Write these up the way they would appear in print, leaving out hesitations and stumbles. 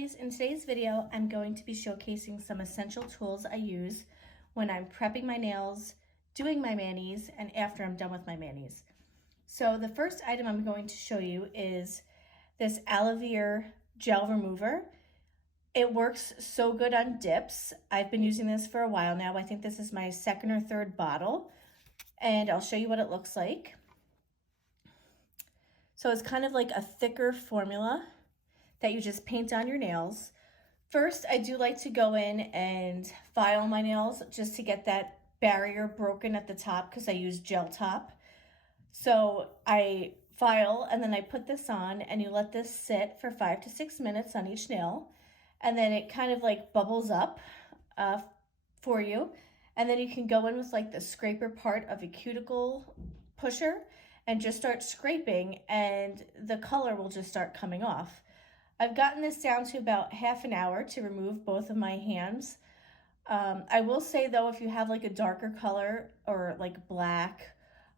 girlies, in today's video I'm going to be showcasing some essential tools I use when I'm prepping my nails, doing my manis, and after I'm done with my manis. So the first item I'm going to show you is this aloe vera gel remover. It works so good on dips. I've been using this for a while now. I think this is my second or third bottle, and I'll show you what it looks like. So it's kind of like a thicker formula that you just paint on your nails. First, I do like to go in and file my nails just to get that barrier broken at the top because I use gel top. So I file and then I put this on, and you let this sit for 5 to 6 minutes on each nail, and then it kind of like bubbles up for you. And then you can go in with like the scraper part of a cuticle pusher and just start scraping, and the color will just start coming off. I've gotten this down to about half an hour to remove both of my hands. I will say though, if you have like a darker color or like black,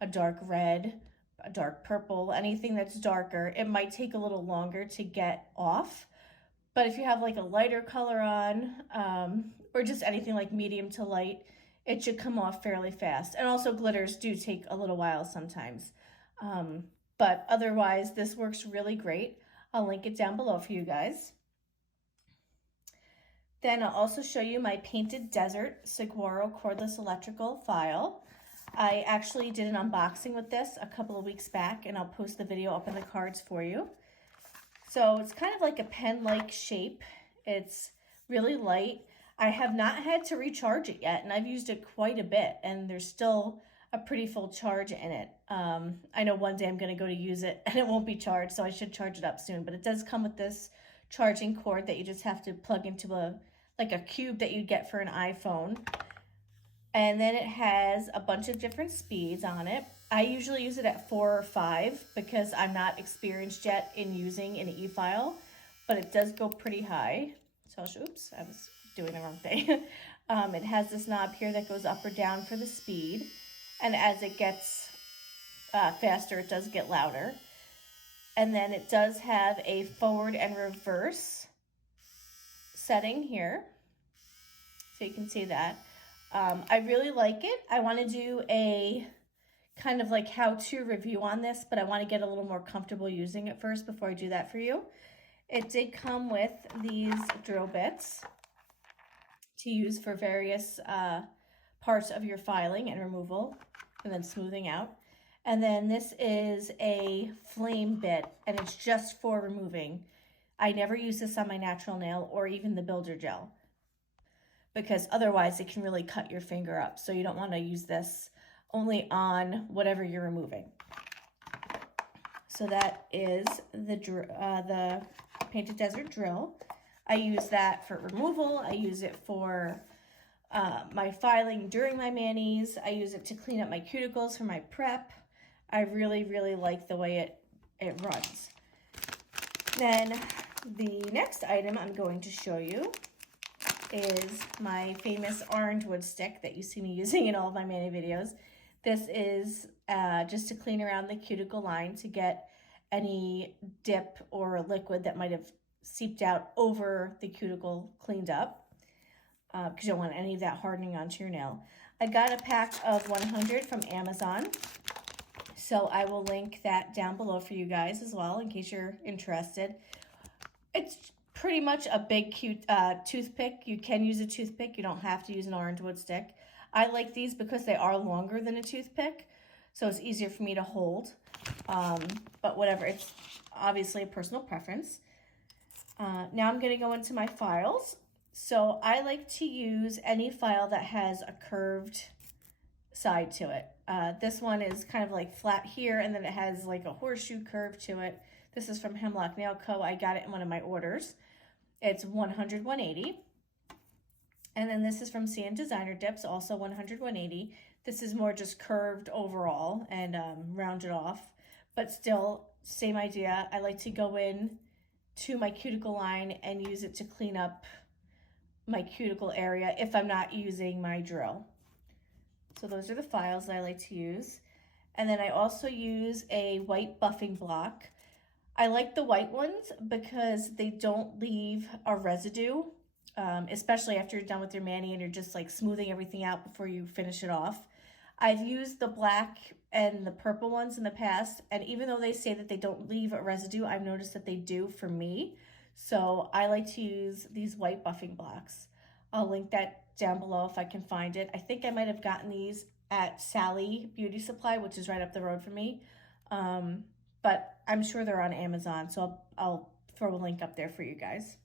a dark red, a dark purple, anything that's darker, it might take a little longer to get off. But if you have like a lighter color on, or just anything like medium to light, it should come off fairly fast. And also glitters do take a little while sometimes. But otherwise, this works really great. I'll link it down below for you guys. Then I'll also show you my Painted Desert Saguaro cordless electrical file. I actually did an unboxing with this a couple of weeks back, and I'll post the video up in the cards for you. So it's kind of like a pen-like shape. It's really light. I have not had to recharge it yet, and I've used it quite a bit, and there's still a pretty full charge in it. I know one day I'm going to go to use it and it won't be charged, so I should charge it up soon. But it does come with this charging cord that you just have to plug into like a cube that you get for an iPhone. And then it has a bunch of different speeds on it. I usually use it at 4 or 5 because I'm not experienced yet in using an e-file, but it does go pretty high. So, oops, I was doing the wrong thing. It has this knob here that goes up or down for the speed. And as it gets faster, it does get louder. And then it does have a forward and reverse setting here. So you can see that. I really like it. I want to do a kind of like how-to review on this, but I want to get a little more comfortable using it first before I do that for you. It did come with these drill bits to use for various parts of your filing and removal and then smoothing out. And then this is a flame bit, and it's just for removing. I never use this on my natural nail or even the builder gel, because otherwise it can really cut your finger up. So you don't want to use this only on whatever you're removing. So that is the Painted Desert drill. I use that for removal. I use it for my filing during my manis. I use it to clean up my cuticles for my prep. I really, really like the way it runs. Then the next item I'm going to show you is my famous Orangewood stick that you see me using in all of my mani videos. This is just to clean around the cuticle line to get any dip or liquid that might have seeped out over the cuticle cleaned up, because you don't want any of that hardening onto your nail. I got a pack of 100 from Amazon, so I will link that down below for you guys as well in case you're interested. It's pretty much a big cute toothpick. You can use a toothpick. You don't have to use an Orangewood stick. I like these because they are longer than a toothpick, so it's easier for me to hold. But whatever, it's obviously a personal preference. Now I'm going to go into my files. So I like to use any file that has a curved side to it. This one is kind of like flat here, and then it has like a horseshoe curve to it. This is from Hemlock Nail Co. I got it in one of my orders. It's 100/180. And then this is from cndesignerdips, also 100/180. This is more just curved overall and rounded off, but still same idea. I like to go in to my cuticle line and use it to clean up my cuticle area if I'm not using my drill. So those are the files that I like to use. And then I also use a white buffing block. I like the white ones because they don't leave a residue, especially after you're done with your mani and you're just like smoothing everything out before you finish it off. I've used the black and the purple ones in the past, and even though they say that they don't leave a residue, I've noticed that they do for me. So I like to use these white buffing blocks. I'll link that down below if I can find it. I think I might have gotten these at Sally Beauty Supply, which is right up the road from me. But I'm sure they're on Amazon, so I'll throw a link up there for you guys.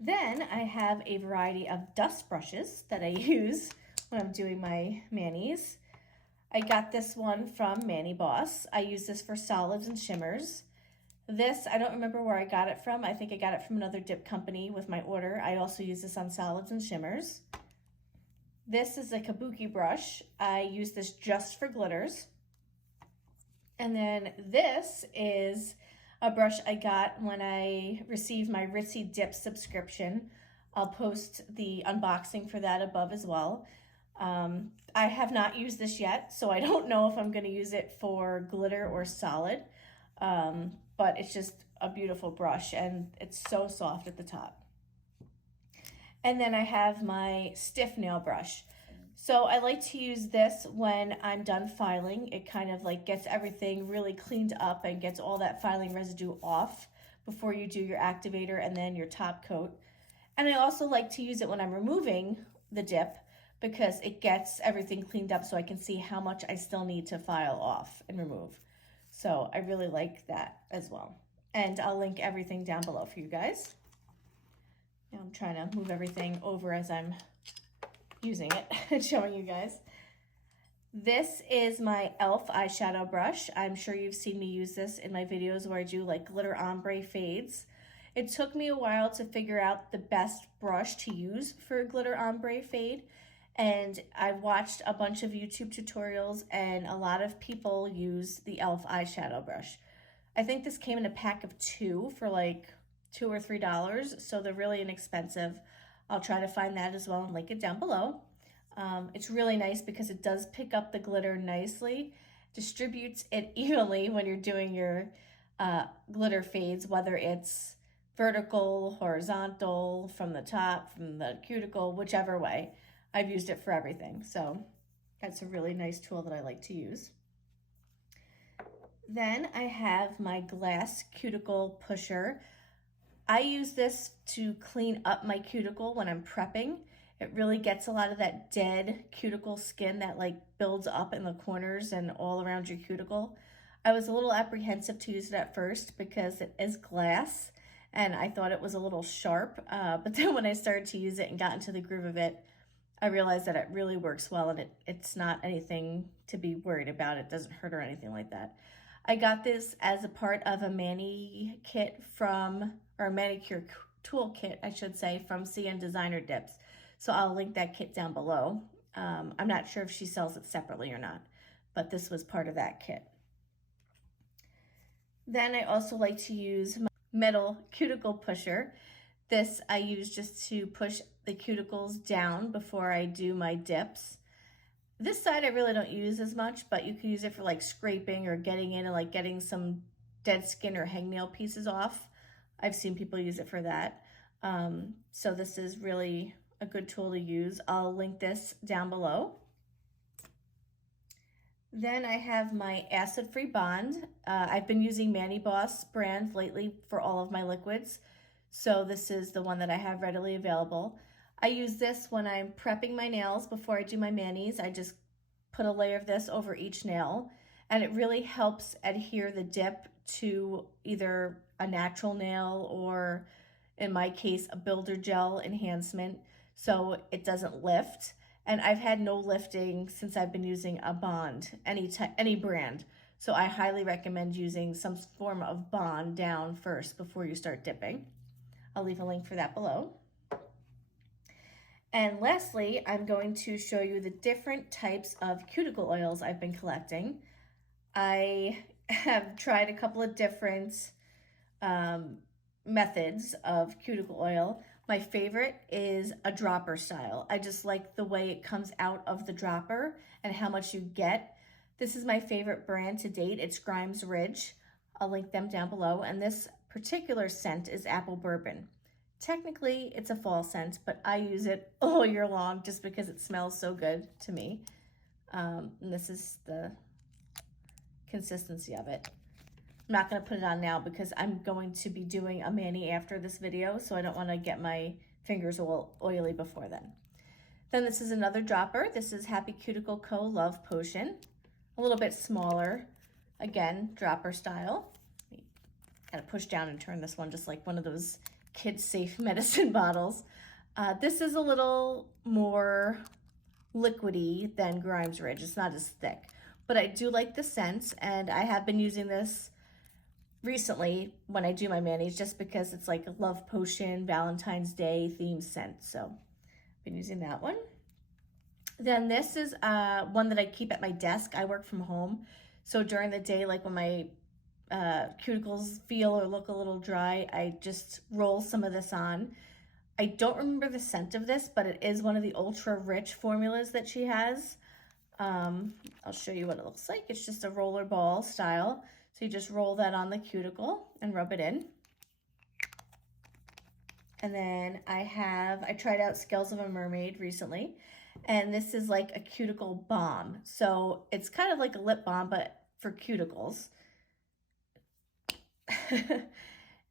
Then I have a variety of dust brushes that I use when I'm doing my manis. I got this one from Maniboss. I use this for solids and shimmers. This, I don't remember where I got it from. I think I got it from another dip company with my order. I also use this on solids and shimmers. This is a Kabuki brush. I use this just for glitters. And then this is a brush I got when I received my Ritzy Dip subscription. I'll post the unboxing for that above as well. I have not used this yet, so I don't know if I'm going to use it for glitter or solid, but it's just a beautiful brush and it's so soft at the top. And then I have my stiff nail brush. So I like to use this when I'm done filing. It kind of like gets everything really cleaned up and gets all that filing residue off before you do your activator and then your top coat. And I also like to use it when I'm removing the dip because it gets everything cleaned up so I can see how much I still need to file off and remove. So I really like that as well. And I'll link everything down below for you guys. Now I'm trying to move everything over as I'm using it and showing you guys. This is my E.L.F. eyeshadow brush. I'm sure you've seen me use this in my videos where I do like glitter ombre fades. It took me a while to figure out the best brush to use for a glitter ombre fade, and I've watched a bunch of YouTube tutorials and a lot of people use the E.L.F. eyeshadow brush. I think this came in a pack of 2 for like $2 or $3, so they're really inexpensive. I'll try to find that as well and link it down below. It's really nice because it does pick up the glitter nicely, distributes it evenly when you're doing your glitter fades, whether it's vertical, horizontal, from the top, from the cuticle, whichever way. I've used it for everything, so that's a really nice tool that I like to use. Then I have my glass cuticle pusher. I use this to clean up my cuticle when I'm prepping. It really gets a lot of that dead cuticle skin that like builds up in the corners and all around your cuticle. I was a little apprehensive to use it at first because it is glass and I thought it was a little sharp, but then when I started to use it and got into the groove of it, I realized that it really works well and it's not anything to be worried about. It doesn't hurt or anything like that. I got this as a part of a mani kit from, or a manicure toolkit, I should say, from cndesignerdips. So I'll link that kit down below. I'm not sure if she sells it separately or not, but this was part of that kit. Then I also like to use my metal cuticle pusher. This I use just to push the cuticles down before I do my dips. This side I really don't use as much, but you can use it for like scraping or getting in and like getting some dead skin or hangnail pieces off. I've seen people use it for that. So this is really a good tool to use. I'll link this down below. Then I have my acid-free bond. I've been using Maniboss brand lately for all of my liquids. So this is the one that I have readily available. I use this when I'm prepping my nails before I do my manis. I just put a layer of this over each nail and it really helps adhere the dip to either a natural nail or in my case a builder gel enhancement so it doesn't lift. And I've had no lifting since I've been using a bond, any brand. So I highly recommend using some form of bond down first before you start dipping. I'll leave a link for that below. And lastly, I'm going to show you the different types of cuticle oils I've been collecting. I have tried a couple of different methods of cuticle oil. My favorite is a dropper style. I just like the way it comes out of the dropper and how much you get. This is my favorite brand to date. It's Grimesridge. I'll link them down below. And this particular scent is apple bourbon. Technically, it's a fall scent, but I use it all year long just because it smells so good to me. And this is the consistency of it. I'm not going to put it on now because I'm going to be doing a mani after this video, so I don't want to get my fingers all oily before then. Then this is another dropper. This is Happy Cuticle Co. Love Potion. A little bit smaller, again, dropper style. Kind of push down and turn this one just like one of those kid-safe medicine bottles. This is a little more liquidy than Grimesridge. It's not as thick, but I do like the scent, and I have been using this recently when I do my manis just because it's like a love potion, Valentine's Day themed scent. So I've been using that one. Then this is one that I keep at my desk. I work from home. So during the day, like when my cuticles feel or look a little dry, I just roll some of this on. I don't remember the scent of this, but it is one of the ultra rich formulas that she has. I'll show you what it looks like. It's just a roller ball style. So you just roll that on the cuticle and rub it in. And then I tried out Scales of a Mermaid recently, and this is like a cuticle balm. So it's kind of like a lip balm, but for cuticles.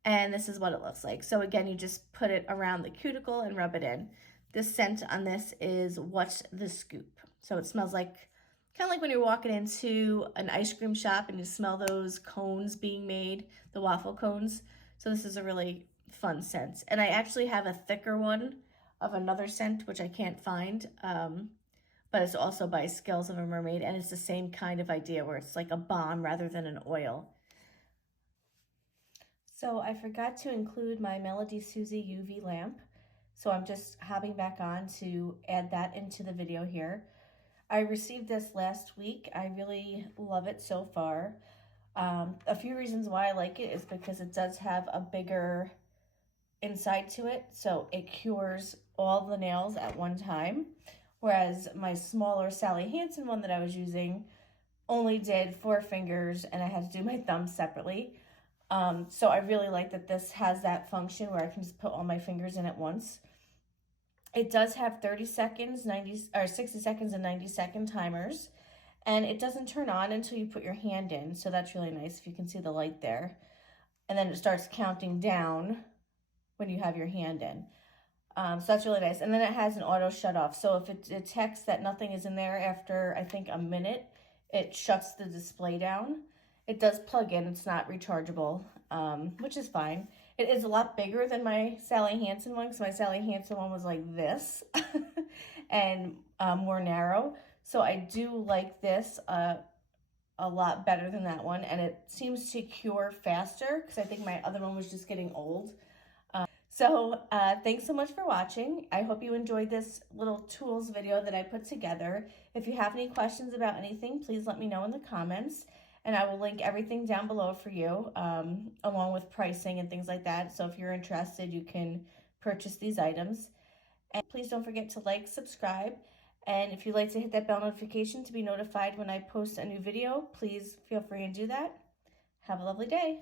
And this is what it looks like. So again, you just put it around the cuticle and rub it in. This scent on this is What's the Scoop? So it smells like, kind of like when you're walking into an ice cream shop and you smell those cones being made, the waffle cones. So this is a really fun scent. And I actually have a thicker one of another scent, which I can't find, but it's also by Scales of a Mermaid, and it's the same kind of idea where it's like a balm rather than an oil. So I forgot to include my melodysusie UV lamp, so I'm just hopping back on to add that into the video here. I received this last week. I really love it so far. A few reasons why I like it is because it does have a bigger inside to it, so it cures all the nails at one time, whereas my smaller Sally Hansen one that I was using only did 4 fingers and I had to do my thumbs separately. So I really like that this has that function where I can just put all my fingers in at once. It does have 30 seconds, 60 seconds and 90-second timers, and it doesn't turn on until you put your hand in, so that's really nice if you can see the light there. And then it starts counting down when you have your hand in. So that's really nice. And then it has an auto shut off, so if it detects that nothing is in there after, I think, a minute, it shuts the display down. It does plug in, it's not rechargeable, which is fine. It is a lot bigger than my Sally Hansen one, because my Sally Hansen one was like this and more narrow. So I do like this a lot better than that one, and it seems to cure faster because I think my other one was just getting old. So thanks so much for watching. I hope you enjoyed this little tools video that I put together. If you have any questions about anything, please let me know in the comments. And I will link everything down below for you, along with pricing and things like that. So if you're interested, you can purchase these items. And please don't forget to like, subscribe. And if you'd like to hit that bell notification to be notified when I post a new video, please feel free to do that. Have a lovely day.